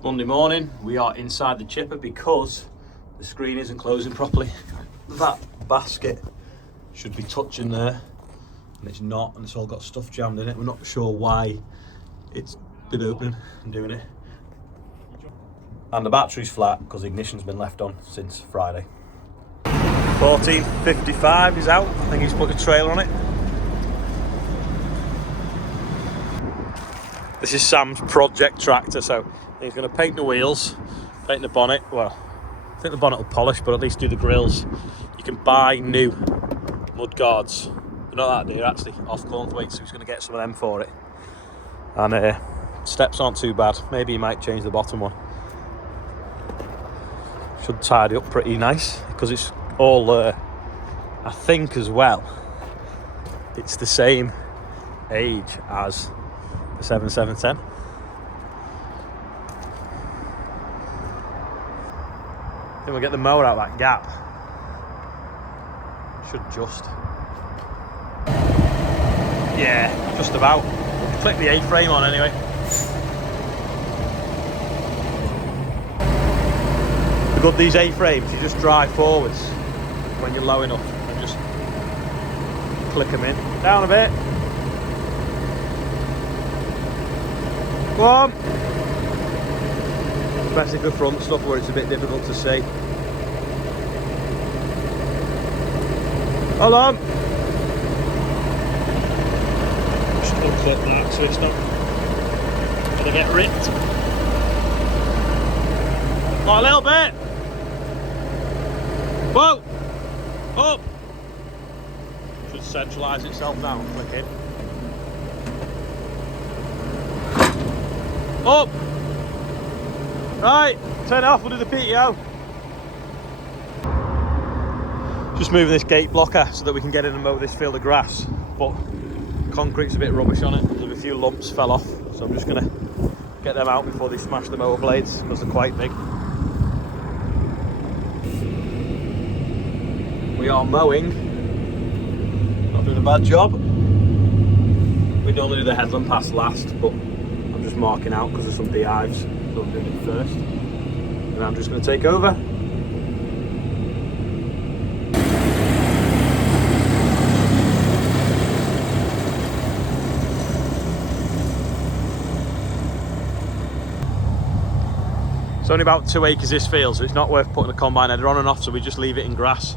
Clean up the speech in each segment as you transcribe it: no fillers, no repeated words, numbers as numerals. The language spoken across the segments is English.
It's Monday morning. We are inside the chipper because the screen isn't closing properly. That basket should be touching there and it's not, and it's all got stuff jammed in it. We're not sure why it's been opening and doing it. And the battery's flat because the ignition's been left on since Friday. 1455 is out. I think he's put a trailer on it. This is Sam's project tractor, so he's going to paint the wheels, paint the bonnet. Well, I think the bonnet will polish, but at least do the grills. You can buy new mud guards. They're not that dear, actually, off Cornthwaite, so he's going to get some of them for it. And steps aren't too bad. Maybe he might change the bottom one. Should tidy up pretty nice, because it's all, I think as well, it's the same age as the 7710. I think we'll get the mower out that gap. Should just. Yeah, just about. Click the A-frame on anyway. The good these A-frames, you just drive forwards when you're low enough and just click them in. Down a bit. Go on. Especially for front stuff where it's a bit difficult to see. Hold on. Just unclip that so it's not going to get ripped. Not a little bit. Whoa. Up. Should centralise itself now and click in. Up. Right, turn it off, we'll do the PTO. Just moving this gate blocker so that we can get in and mow this field of grass, but concrete's a bit rubbish on it. There's a few lumps fell off, so I'm just going to get them out before they smash the mower blades because they're quite big. We are mowing. Not doing a bad job. We normally do the headland pass last, but I'm just marking out because there's some beehives. So I'm doing it first, and I'm just going to take over. It's only about 2 acres this field, so it's not worth putting a combine header on and off, so we just leave it in grass.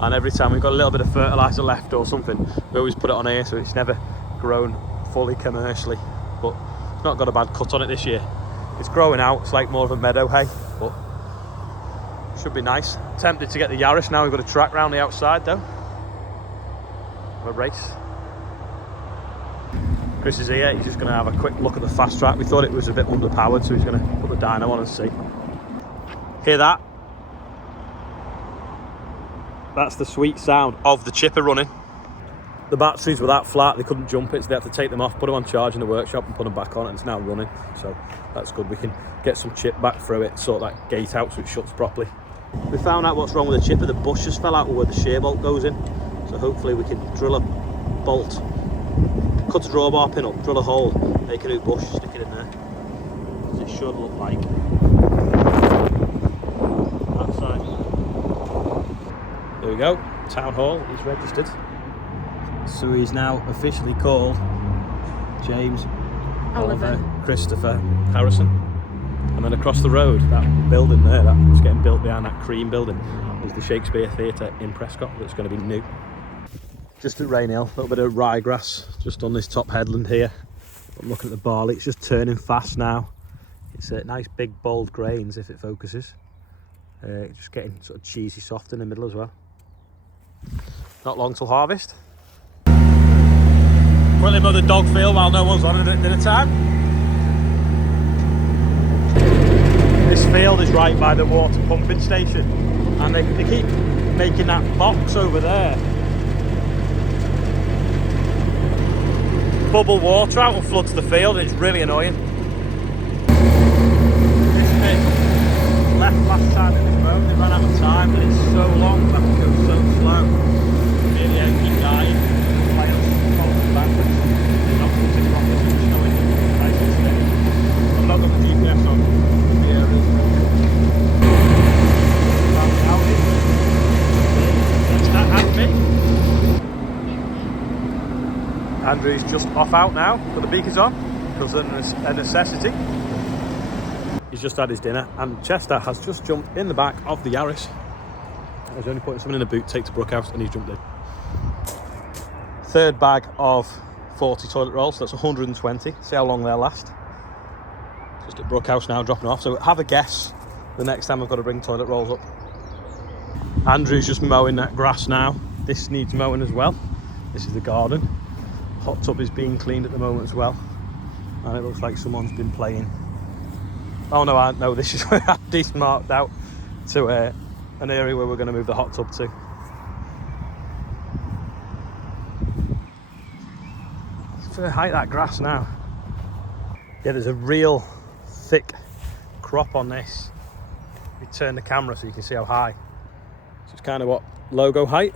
And every time we've got a little bit of fertiliser left or something, we always put it on here, so it's never grown fully commercially. But it's not got a bad cut on it this year. It's growing out, it's like more of a meadow hay, but should be nice. Tempted to get the Yaris now, we've got a track round the outside though. A race. Chris is here, he's just going to have a quick look at the fast track. We thought it was a bit underpowered, so he's going to put the dyno on and see. Hear that? That's the sweet sound of the chipper running. The batteries were that flat, they couldn't jump it, so they had to take them off, put them on charge in the workshop and put them back on, and it's now running. So that's good. We can get some chip back through it, sort that gate out so it shuts properly. We found out what's wrong with the chipper. The bush just fell out where the shear bolt goes in. So hopefully we can drill a bolt, cut a drawbar pin up, drill a hole, make a new bush, stick it in there. As it should look like. That side. There we go. Town Hall is registered. So he's now officially called James Oliver Christopher Harrison. And then across the road, that building there, that's getting built behind that cream building, is the Shakespeare Theatre in Prescott that's going to be new. Just at Rainhill, a little bit of ryegrass just on this top headland here. I'm looking at the barley, it's just turning fast now. It's a nice big bold grains if it focuses. Just getting sort of cheesy soft in the middle as well. Not long till harvest. Quickly mow the dog field while no one's on at dinner time. This field is right by the water pumping station, and they keep making that box over there bubble water out and floods the field. It's really annoying. This bit left last time it was mowed, they ran out of time, but it's so long, we have to go so slow. Near the engine died. Backwards. Not putting properly, so it's snowing. I'm not got the GPS on. Andrew's just off out now, put the beakers on, because it's a necessity. He's just had his dinner, and Chester has just jumped in the back of the Yaris. He's only putting something in the boot, take to Brookhouse, and he's jumped in. Third bag of 40 toilet rolls, so that's 120. See how long they'll last. Just at Brookhouse now, dropping off. So have a guess the next time I've got to bring toilet rolls up. Andrew's just mowing that grass now. This needs mowing as well. This is the garden. Hot tub is being cleaned at the moment as well. And it looks like someone's been playing. Oh no, no, this is where Andy's marked out to an area where we're going to move the hot tub to. It's very high, that grass now. Yeah, there's a real thick crop on this. We turn the camera so you can see how high. So it's kind of what, logo height.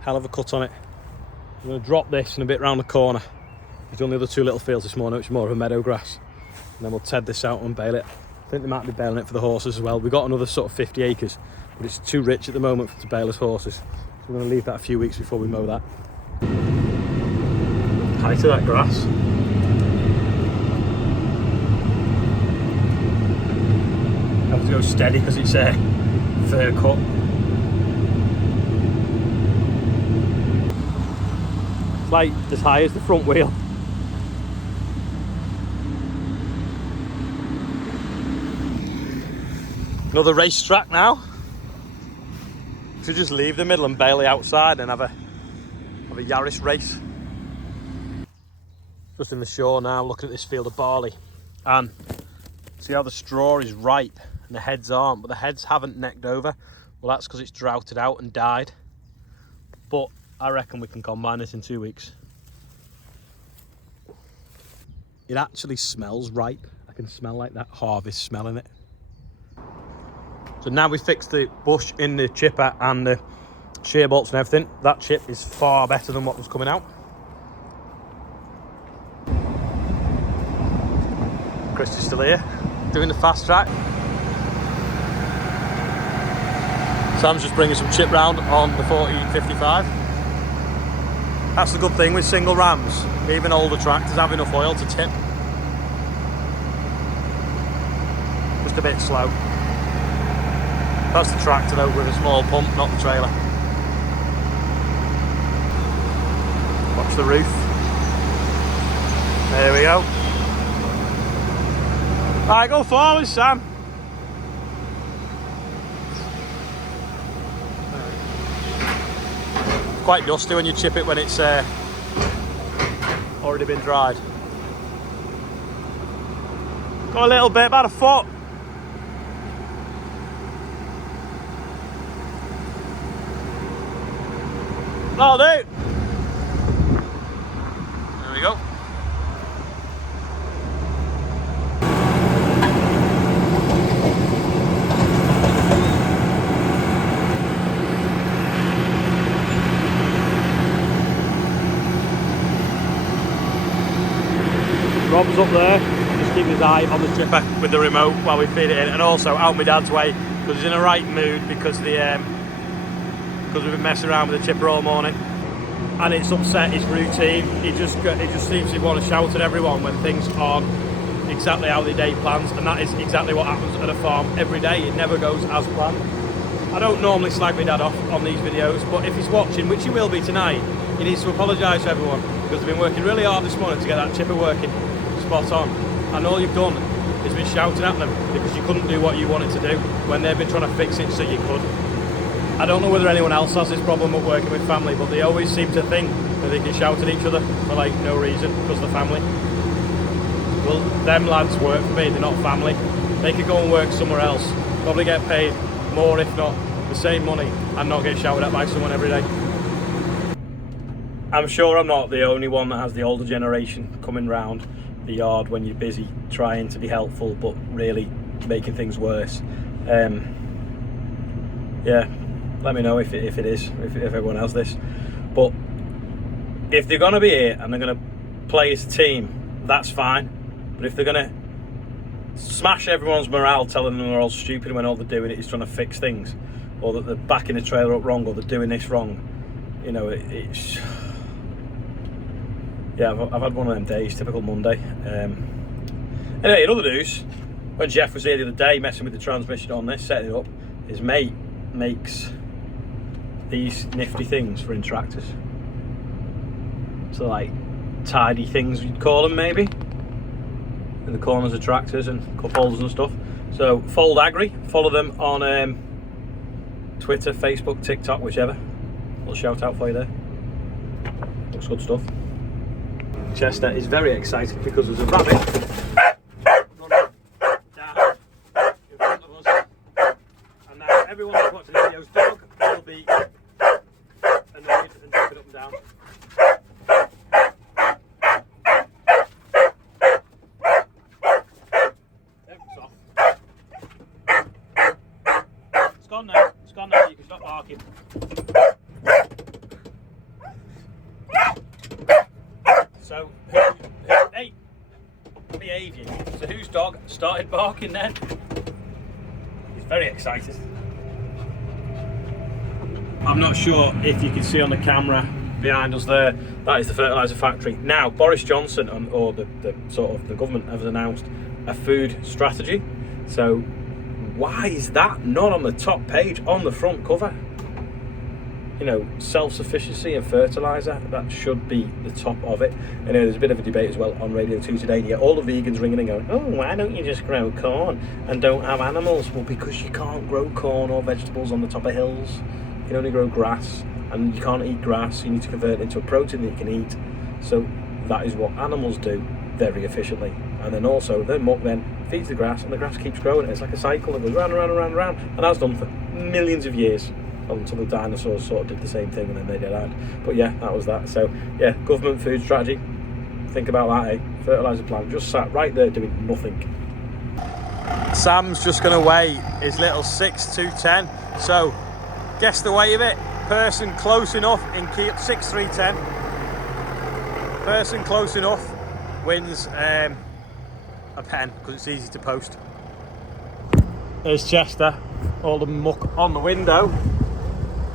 Hell of a cut on it. I'm going to drop this and a bit round the corner. We've done the other two little fields this morning, which is more of a meadow grass. And then we'll ted this out and bale it. I think they might be baling it for the horses as well. We've got another sort of 50 acres, but it's too rich at the moment to bale as horses. So we're going to leave that a few weeks before we mow that. Height of that grass. I have to go steady because it's a fair cut. It's like as high as the front wheel. Another racetrack now. Should just leave the middle and bail the outside and have a Yaris race. Just in the shore now, looking at this field of barley, and see how the straw is ripe and the heads aren't, but the heads haven't necked over. Well, that's because it's droughted out and died. But I reckon we can combine this in 2 weeks. It actually smells ripe. I can smell like that harvest smell in it. So now we fixed the bush in the chipper and the shear bolts and everything. That chip is far better than what was coming out. Chris is still here, doing the fast track. Sam's just bringing some chip round on the 1455. That's the good thing with single rams. Even older tractors have enough oil to tip. Just a bit slow. That's the tractor though with a small pump, not the trailer. Watch the roof. There we go. Alright, go forward, Sam. Quite dusty when you chip it when it's already been dried. Got a little bit, about a foot. That'll do. There we go. Rob's up there, just keeping his eye on the chipper with the remote while we feed it in, and also out my dad's way because he's in a right mood because we've been messing around with the chipper all morning, and it's upset his routine. He just seems to want to shout at everyone when things aren't exactly how the day plans, and that is exactly what happens at a farm every day. It never goes as planned. I don't normally slag my dad off on these videos, but if he's watching, which he will be tonight, he needs to apologise to everyone because they've been working really hard this morning to get that chipper working spot on, and all you've done is been shouting at them because you couldn't do what you wanted to do when they've been trying to fix it so you could. I don't know whether anyone else has this problem with working with family, but they always seem to think that they can shout at each other for like no reason because of the family. Well, them lads work for me, they're not family. They could go and work somewhere else, probably get paid more if not the same money, and not get shouted at by someone every day. I'm sure I'm not the only one that has the older generation coming round the yard when you're busy trying to be helpful but really making things worse. Yeah, let me know if it is, if everyone has this. But if they're going to be here and they're going to play as a team, that's fine. But if they're going to smash everyone's morale telling them they're all stupid when all they're doing is trying to fix things, or that they're backing the trailer up wrong, or they're doing this wrong, you know, it's yeah, I've had one of them days, typical Monday. Anyway, in other news, when Jeff was here the other day messing with the transmission on this, setting it up, his mate makes these nifty things for in tractors. So like tidy things you'd call them, maybe, in the corners of tractors and cup holders and stuff. So Fold Agri, follow them on Twitter, Facebook, TikTok, whichever. Little shout out for you there. Looks good stuff. Chester is very excited because there's a rabbit running down in front of us. And now everyone that's watching the video's dog will be annoyed and jumping up and down. It's gone now. It's gone now. You can stop barking. So, hey, behave you. So whose dog started barking then? He's very excited. I'm not sure if you can see on the camera behind us there, that is the fertiliser factory. Now, Boris Johnson, or the sort of the government, has announced a food strategy. So why is that not on the top page, on the front cover? You know, self-sufficiency and fertiliser, that should be the top of it. Anyway, there's a bit of a debate as well on Radio 2 today. You get all the vegans ringing and going, oh, why don't you just grow corn and don't have animals? Well, because you can't grow corn or vegetables on the top of hills. You can only grow grass, and you can't eat grass. You need to convert it into a protein that you can eat. So that is what animals do very efficiently. And then also, the muck then feeds the grass, and the grass keeps growing. It's like a cycle that goes round and round and round and round. And that's done for millions of years, until the dinosaurs sort of did the same thing and then they died. But yeah, that was that. So yeah, government food strategy, think about that, eh? Fertiliser plant just sat right there doing nothing. Sam's just going to weigh his little 6.210. So guess the weight of it. Person close enough in 6.310. Person close enough wins a pen, because it's easy to post. There's Chester, all the muck on the window.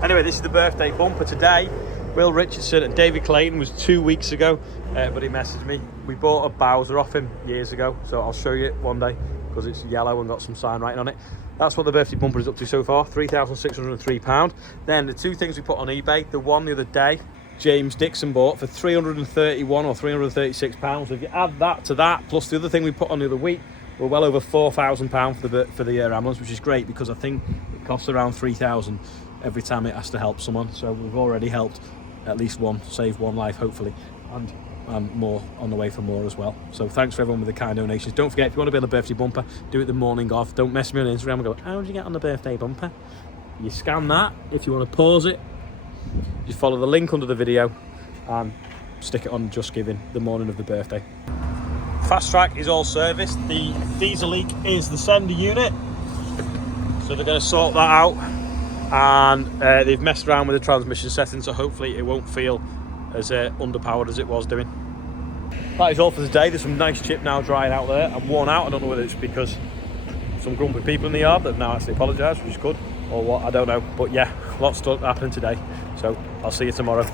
Anyway, this is the birthday bumper today. Will Richardson and David Clayton was 2 weeks ago, but he messaged me. We bought a Bowser off him years ago, so I'll show you it one day, because it's yellow and got some sign writing on it. That's what the birthday bumper is up to so far, £3,603. Then the two things we put on eBay, the one the other day, James Dixon bought for £331 or £336. If you add that to that, plus the other thing we put on the other week, we're well over £4,000 for the ambulance, which is great, because I think it costs around £3,000 every time it has to help someone. So we've already helped at least one, saved one life hopefully, and more on the way for more as well. So thanks for everyone with the kind donations. Don't forget, if you want to be on the birthday bumper, do it the morning of. Don't mess me on Instagram and go, how did you get on the birthday bumper? You scan that. If you want to pause it, just follow the link under the video and stick it on Just Giving the morning of the birthday. Fast Track is all serviced. The diesel leak is the sender unit, so they're going to sort that out, and they've messed around with the transmission settings, so hopefully it won't feel as underpowered as it was doing. That is all for today. There's some nice chip now drying out there. I'm worn out. I don't know whether it's because some grumpy people in the yard that have now actually apologised, which is good, or what, I don't know. But yeah, lots happening today, so I'll see you tomorrow.